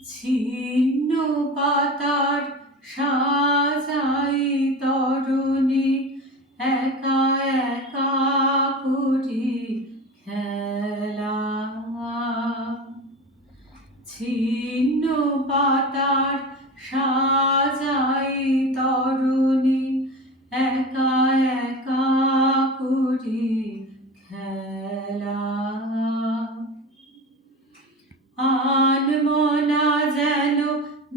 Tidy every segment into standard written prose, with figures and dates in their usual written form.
ছিন্ন পাতার সাজাই তরণী, একা একা করি খেলা। ছিন্ন পাতার সাজাই তরণী, একা একা করি খেলা। আনমনা যেন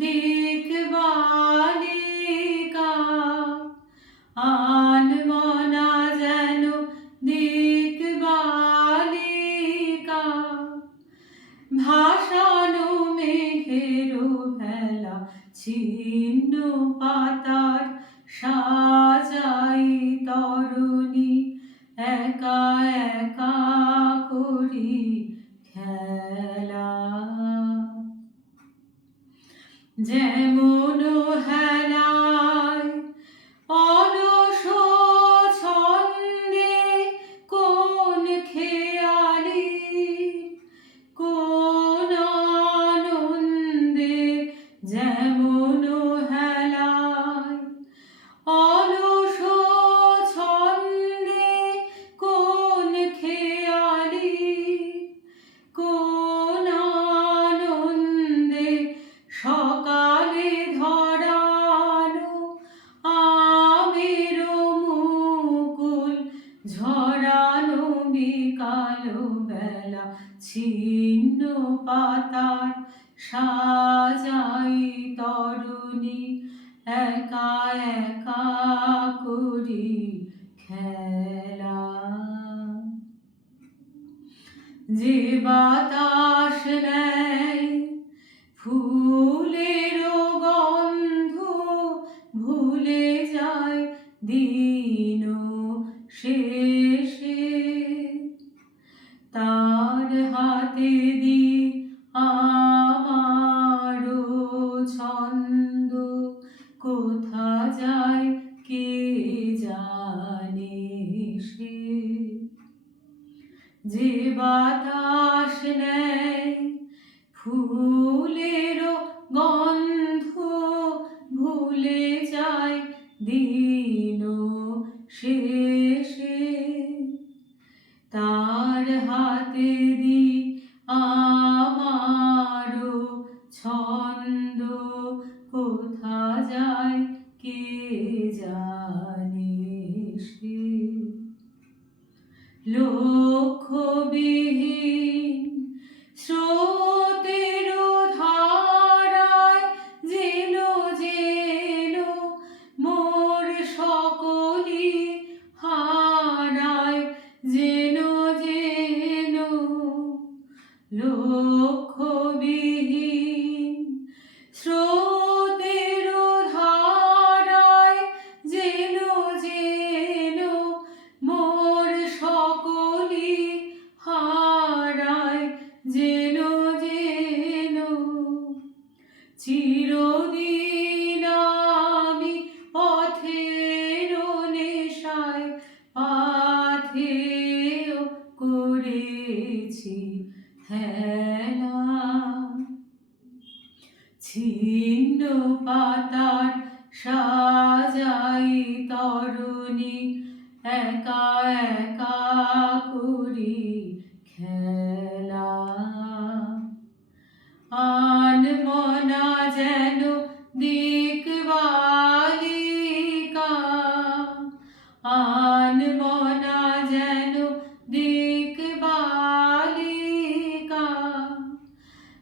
দিকবালিকা, আনমনা যেন দিকবালিকা, ভাসানো মেঘের ভেলা। ছিন্ন পাতার সাজাই তরণী, একা একা করি খেলা। যেমন হেলায় অলস ছন্দে কোন খেয়ালি, কোন আনন্দে, যেমন হেলায় অলস ছন্দে কোন খেয়ালি, কোন আনন্দে সকালে ধরানো আমের মুকুল, ঝরানো বিকাল বেলা। ছিন্ন পাতার সাজাই তরণী, একা একা করি খেলা। যে বাতাস নেয় ফুলের গন্ধ, ভুলে যায় দিন শেষে, তার হাতে দি আমার ছন্দ, কোথা যায় কে জানে সে। যে বাতাস নেয় ফুলের গন্ধ, ভুলে যায় দিন শেষে, তার হাতে দি আমার ছন্দ, কোথা যায় কে জানে সে। লক্ষ্যবিহীন স্রোতের ধারায় যেন যেন মোর সকলি হারায়, যেন যেন লক্ষ্যবিহীন স্রোতের ধারায়, যেন যেন মোর সকলি হারায়, যেন যেন। চিরদিন আমি পথের নেশায় পাথেয় করেছি হেলা। ছিন্ন পাতার সাজাই তরণী, একা একা করি খেলা। আনমনা যেন দিকবালিকা, আনমনা যেন দিকবালিকা,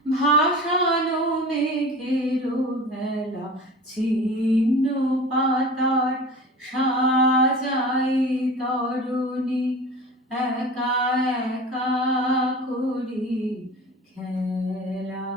ভাসানো মেঘের ভেলা। ছিন্ন পাতার সাজাই তরণী, একা একা করি খেলা।